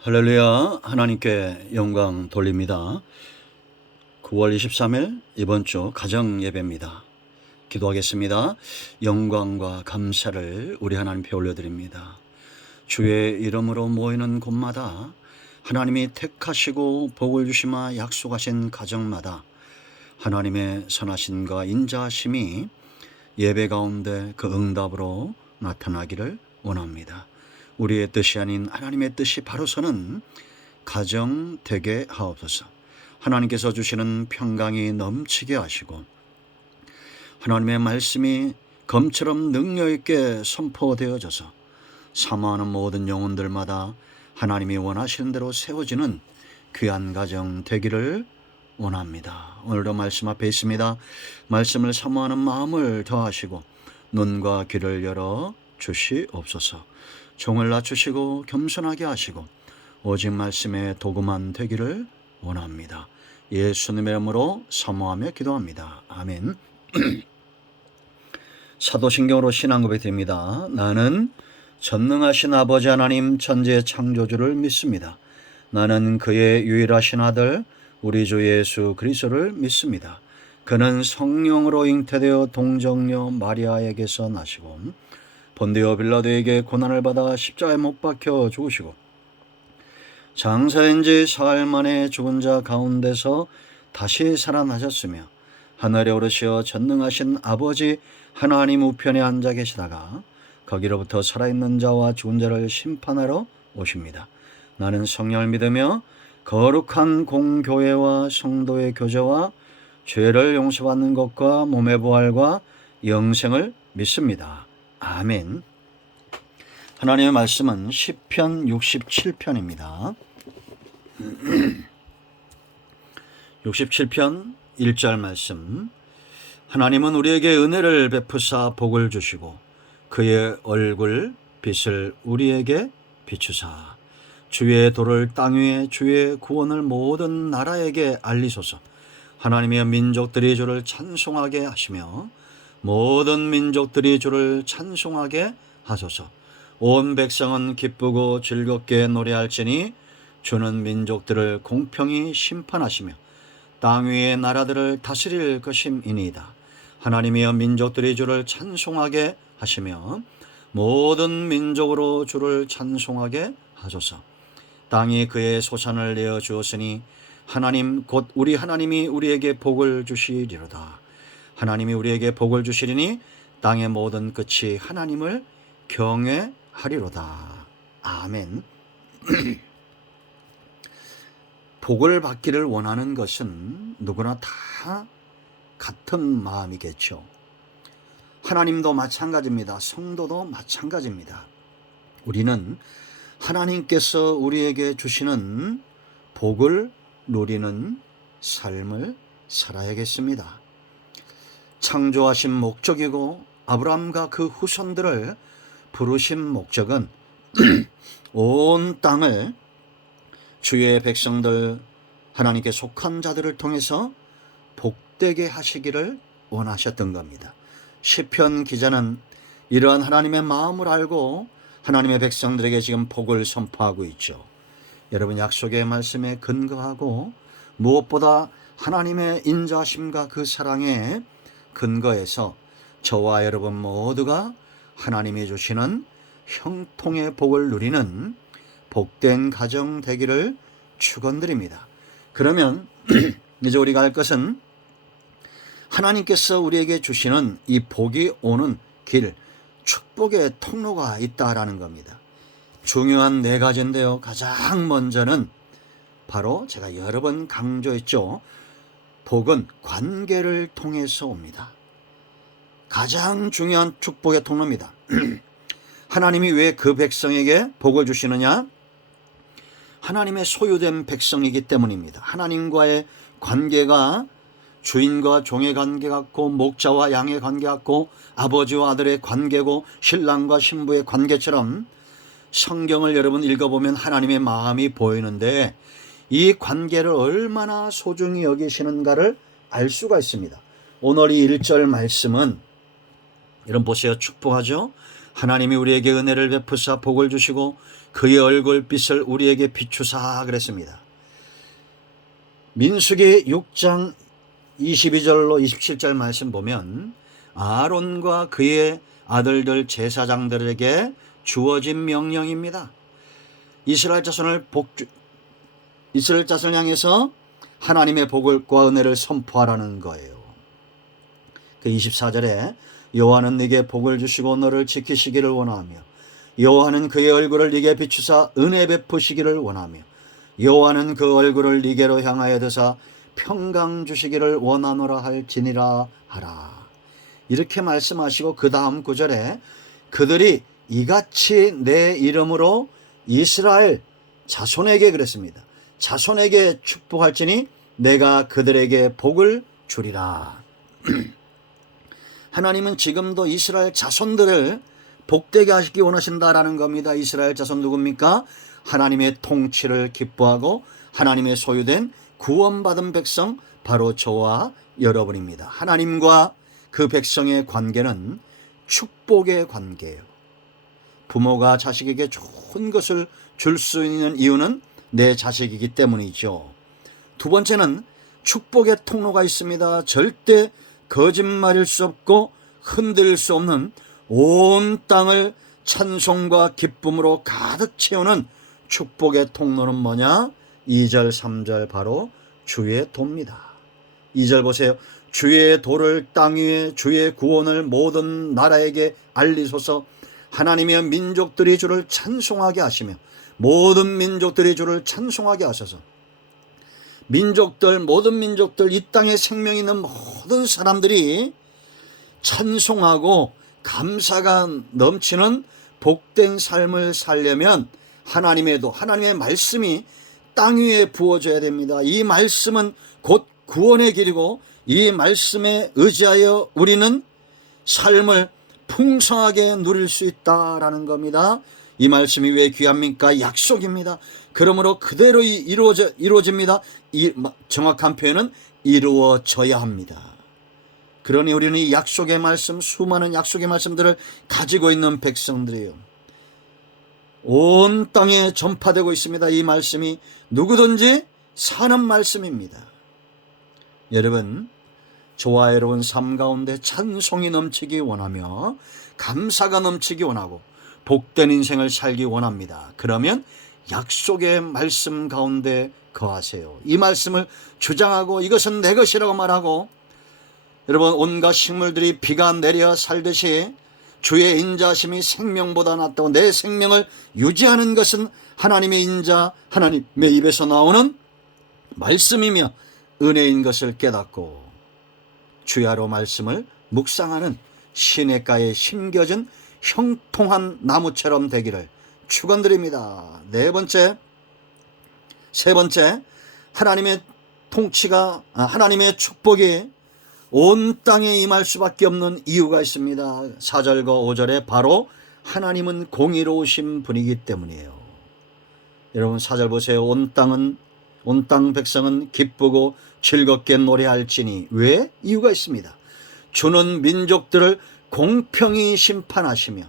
할렐루야. 하나님께 영광 돌립니다. 9월 23일 이번 주 가정 예배입니다. 기도하겠습니다. 영광과 감사를 우리 하나님께 올려드립니다. 주의 이름으로 모이는 곳마다 하나님이 택하시고 복을 주시마 약속하신 가정마다 하나님의 선하심과 인자하심이 예배 가운데 그 응답으로 나타나기를 원합니다. 우리의 뜻이 아닌 하나님의 뜻이 바로서는 가정 되게 하옵소서. 하나님께서 주시는 평강이 넘치게 하시고 하나님의 말씀이 검처럼 능력 있게 선포되어져서 사모하는 모든 영혼들마다 하나님이 원하시는 대로 세워지는 귀한 가정 되기를 원합니다. 오늘도 말씀 앞에 있습니다. 말씀을 사모하는 마음을 더하시고 눈과 귀를 열어 주시옵소서. 종을 낮추시고 겸손하게 하시고 오직 말씀에 도구만 되기를 원합니다. 예수님의 이름으로 사모하며 기도합니다. 아멘. 사도신경으로 신앙 고백드립니다. 나는 전능하신 아버지 하나님 천지의 창조주를 믿습니다. 나는 그의 유일하신 아들 우리 주 예수 그리스도를 믿습니다. 그는 성령으로 잉태되어 동정녀 마리아에게서 나시고 본디오 빌라도에게 고난을 받아 십자가에 못 박혀 죽으시고 장사된 지 사흘 만에 죽은 자 가운데서 다시 살아나셨으며 하늘에 오르시어 전능하신 아버지 하나님 우편에 앉아 계시다가 거기로부터 살아있는 자와 죽은 자를 심판하러 오십니다. 나는 성령을 믿으며 거룩한 공교회와 성도의 교제와 죄를 용서받는 것과 몸의 부활과 영생을 믿습니다. 아멘. 하나님의 말씀은 시편 67편입니다. 67편 1절 말씀. 하나님은 우리에게 은혜를 베푸사 복을 주시고 그의 얼굴 빛을 우리에게 비추사 주의 도를 땅 위에 주의 구원을 모든 나라에게 알리소서. 하나님의 민족들이 주를 찬송하게 하시며 모든 민족들이 주를 찬송하게 하소서. 온 백성은 기쁘고 즐겁게 노래할지니 주는 민족들을 공평히 심판하시며 땅 위의 나라들을 다스릴 것임이니이다. 하나님이여 민족들이 주를 찬송하게 하시며 모든 민족으로 주를 찬송하게 하소서. 땅이 그의 소산을 내어 주었으니 하나님 곧 우리 하나님이 우리에게 복을 주시리로다. 하나님이 우리에게 복을 주시리니 땅의 모든 끝이 하나님을 경외하리로다. 아멘. 복을 받기를 원하는 것은 누구나 다 같은 마음이겠죠. 하나님도 마찬가지입니다. 성도도 마찬가지입니다. 우리는 하나님께서 우리에게 주시는 복을 누리는 삶을 살아야겠습니다. 창조하신 목적이고 아브라함과 그 후손들을 부르신 목적은 온 땅을 주의 백성들 하나님께 속한 자들을 통해서 복되게 하시기를 원하셨던 겁니다. 시편 기자는 이러한 하나님의 마음을 알고 하나님의 백성들에게 지금 복을 선포하고 있죠. 여러분 약속의 말씀에 근거하고 무엇보다 하나님의 인자하심과 그 사랑에 근거해서 저와 여러분 모두가 하나님이 주시는 형통의 복을 누리는 복된 가정 되기를 축원드립니다. 그러면 이제 우리가 할 것은 하나님께서 우리에게 주시는 이 복이 오는 길, 축복의 통로가 있다라는 겁니다. 중요한 네 가지인데요. 가장 먼저는 바로 제가 여러 번 강조했죠. 복은 관계를 통해서 옵니다. 가장 중요한 축복의 통로입니다. 하나님이 왜 그 백성에게 복을 주시느냐? 하나님의 소유된 백성이기 때문입니다. 하나님과의 관계가 주인과 종의 관계 같고 목자와 양의 관계 같고 아버지와 아들의 관계고 신랑과 신부의 관계처럼 성경을 여러분 읽어보면 하나님의 마음이 보이는데 이 관계를 얼마나 소중히 여기시는가를 알 수가 있습니다. 오늘 이 1절 말씀은 여러분 보세요. 축복하죠. 하나님이 우리에게 은혜를 베푸사 복을 주시고 그의 얼굴빛을 우리에게 비추사 그랬습니다. 민수기 6장 22절로 27절 말씀 보면 아론과 그의 아들들 제사장들에게 주어진 명령입니다. 이스라엘 자손을 향해서 하나님의 복과 은혜를 선포하라는 거예요. 그 24절에 여호와는 네게 복을 주시고 너를 지키시기를 원하며 여호와는 그의 얼굴을 네게 비추사 은혜 베푸시기를 원하며 여호와는 그 얼굴을 네게로 향하여 드사 평강 주시기를 원하노라 할지니라 하라. 이렇게 말씀하시고 그 다음 구절에 그들이 이같이 내 이름으로 이스라엘 자손에게 그랬습니다. 자손에게 축복할지니 내가 그들에게 복을 주리라. 하나님은 지금도 이스라엘 자손들을 복되게 하시기 원하신다라는 겁니다. 이스라엘 자손 누굽니까? 하나님의 통치를 기뻐하고 하나님의 소유된 구원받은 백성 바로 저와 여러분입니다. 하나님과 그 백성의 관계는 축복의 관계예요. 부모가 자식에게 좋은 것을 줄 수 있는 이유는 내 자식이기 때문이죠. 두 번째는 축복의 통로가 있습니다. 절대 거짓말일 수 없고 흔들 수 없는 온 땅을 찬송과 기쁨으로 가득 채우는 축복의 통로는 뭐냐? 2절 3절 바로 주의 도입니다. 2절 보세요. 주의 도를 땅 위에 주의 구원을 모든 나라에게 알리소서. 하나님의 민족들이 주를 찬송하게 하시며 모든 민족들이 주를 찬송하게 하셔서 모든 민족들 이 땅에 생명 있는 모든 사람들이 찬송하고 감사가 넘치는 복된 삶을 살려면 하나님의 말씀이 땅 위에 부어져야 됩니다. 이 말씀은 곧 구원의 길이고 이 말씀에 의지하여 우리는 삶을 풍성하게 누릴 수 있다라는 겁니다. 이 말씀이 왜 귀합니까? 약속입니다. 그러므로 그대로 이루어집니다. 정확한 표현은 이루어져야 합니다. 그러니 우리는 이 약속의 말씀, 수많은 약속의 말씀들을 가지고 있는 백성들이에요. 온 땅에 전파되고 있습니다. 이 말씀이 누구든지 사는 말씀입니다. 여러분, 저와 여러분 삶 가운데 찬송이 넘치기 원하며 감사가 넘치기 원하고 복된 인생을 살기 원합니다. 그러면 약속의 말씀 가운데 거하세요. 이 말씀을 주장하고 이것은 내 것이라고 말하고, 여러분, 온갖 식물들이 비가 내려 살듯이 주의 인자심이 생명보다 낫다고 내 생명을 유지하는 것은 하나님의 인자, 하나님의 입에서 나오는 말씀이며 은혜인 것을 깨닫고 주야로 말씀을 묵상하는 시냇가에 심겨진 형통한 나무처럼 되기를 축원드립니다. 세 번째, 하나님의 통치가, 하나님의 축복이 온 땅에 임할 수밖에 없는 이유가 있습니다. 4절과 5절에 바로 하나님은 공의로우신 분이기 때문이에요. 여러분 4절 보세요. 온 땅 백성은 기쁘고 즐겁게 노래할지니. 왜? 이유가 있습니다. 주는 민족들을 공평히 심판하시며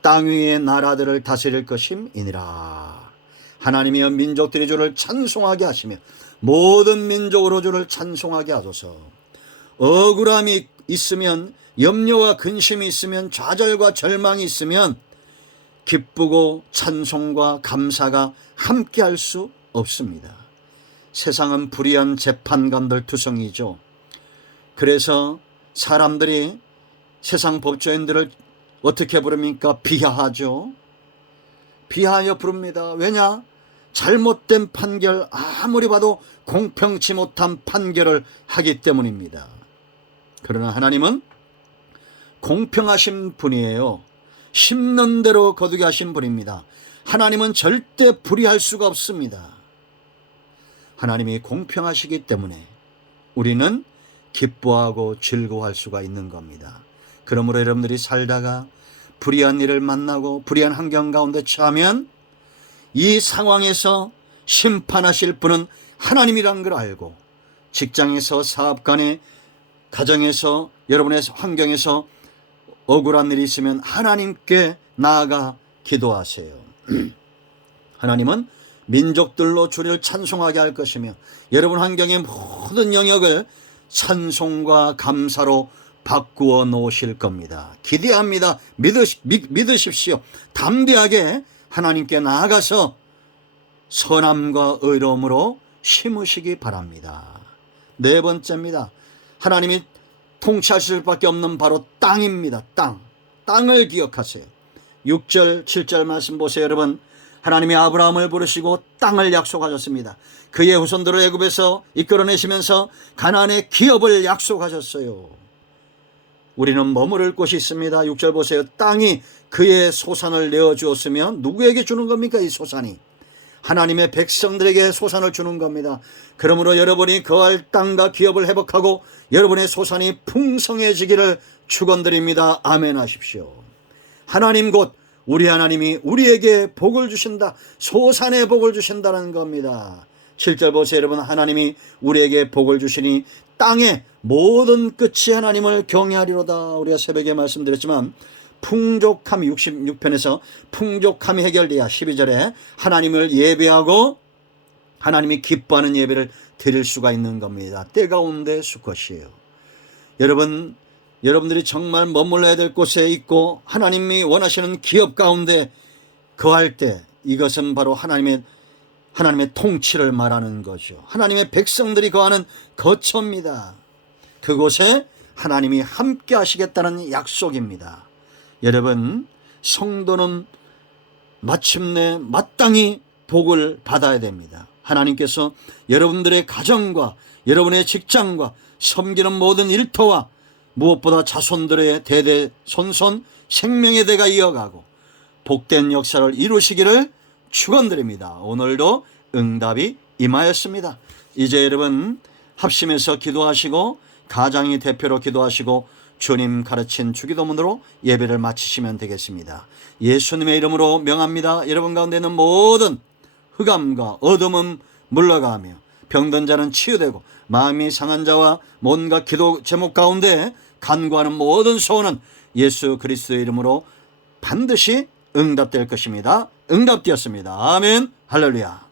땅 위의 나라들을 다스릴 것임이니라. 하나님이여 민족들이 주를 찬송하게 하시며 모든 민족으로 주를 찬송하게 하소서. 억울함이 있으면, 염려와 근심이 있으면, 좌절과 절망이 있으면 기쁘고 찬송과 감사가 함께할 수 없습니다. 세상은 불의한 재판관들 투성이죠. 그래서 사람들이 세상 법조인들을 어떻게 부릅니까? 비하하죠. 비하하여 부릅니다. 왜냐? 잘못된 판결, 아무리 봐도 공평치 못한 판결을 하기 때문입니다. 그러나 하나님은 공평하신 분이에요. 심는 대로 거두게 하신 분입니다. 하나님은 절대 불의할 수가 없습니다. 하나님이 공평하시기 때문에 우리는 기뻐하고 즐거워할 수가 있는 겁니다. 그러므로 여러분들이 살다가 불의한 일을 만나고 불의한 환경 가운데 처하면 이 상황에서 심판하실 분은 하나님이란 걸 알고, 직장에서, 사업간에, 가정에서, 여러분의 환경에서 억울한 일이 있으면 하나님께 나아가 기도하세요. 하나님은 민족들로 주를 찬송하게 할 것이며 여러분 환경의 모든 영역을 찬송과 감사로 바꾸어 놓으실 겁니다. 기대합니다. 믿으십시오. 담대하게 하나님께 나아가서 선함과 의로움으로 심으시기 바랍니다. 네 번째입니다. 하나님이 통치하실 수밖에 없는 바로 땅입니다. 땅을 기억하세요. 6절 7절 말씀 보세요. 여러분, 하나님이 아브라함을 부르시고 땅을 약속하셨습니다. 그의 후손들을 애굽에서 이끌어내시면서 가나안의 기업을 약속하셨어요. 우리는 머무를 곳이 있습니다. 6절 보세요. 땅이 그의 소산을 내어주었으면 누구에게 주는 겁니까? 이 소산이 하나님의 백성들에게 소산을 주는 겁니다. 그러므로 여러분이 거할 땅과 기업을 회복하고 여러분의 소산이 풍성해지기를 축원드립니다. 아멘 하십시오. 하나님 곧 우리 하나님이 우리에게 복을 주신다. 소산의 복을 주신다는 겁니다. 7절 보세요. 여러분, 하나님이 우리에게 복을 주시니 땅의 모든 끝이 하나님을 경외하리로다. 우리가 새벽에 말씀드렸지만 풍족함이 66편에서 풍족함이 해결돼야 12절에 하나님을 예배하고 하나님이 기뻐하는 예배를 드릴 수가 있는 겁니다. 때 가운데 수컷이에요. 여러분들이 정말 머물러야 될 곳에 있고 하나님이 원하시는 기업 가운데 거할 때 이것은 바로 하나님의 통치를 말하는 거죠. 하나님의 백성들이 거하는 거처입니다. 그곳에 하나님이 함께 하시겠다는 약속입니다. 여러분, 성도는 마침내 마땅히 복을 받아야 됩니다. 하나님께서 여러분들의 가정과 여러분의 직장과 섬기는 모든 일터와 무엇보다 자손들의 대대손손 생명의 대가 이어가고 복된 역사를 이루시기를 축원드립니다. 오늘도 응답이 임하였습니다. 이제 여러분 합심해서 기도하시고 가장이 대표로 기도하시고 주님 가르친 주기도문으로 예배를 마치시면 되겠습니다. 예수님의 이름으로 명합니다. 여러분 가운데 있는 모든 흑암과 어둠은 물러가며 병든 자는 치유되고 마음이 상한 자와 뭔가 기도 제목 가운데 간구하는 모든 소원은 예수 그리스도의 이름으로 반드시 응답될 것입니다. 응답되었습니다. 아멘 할렐루야.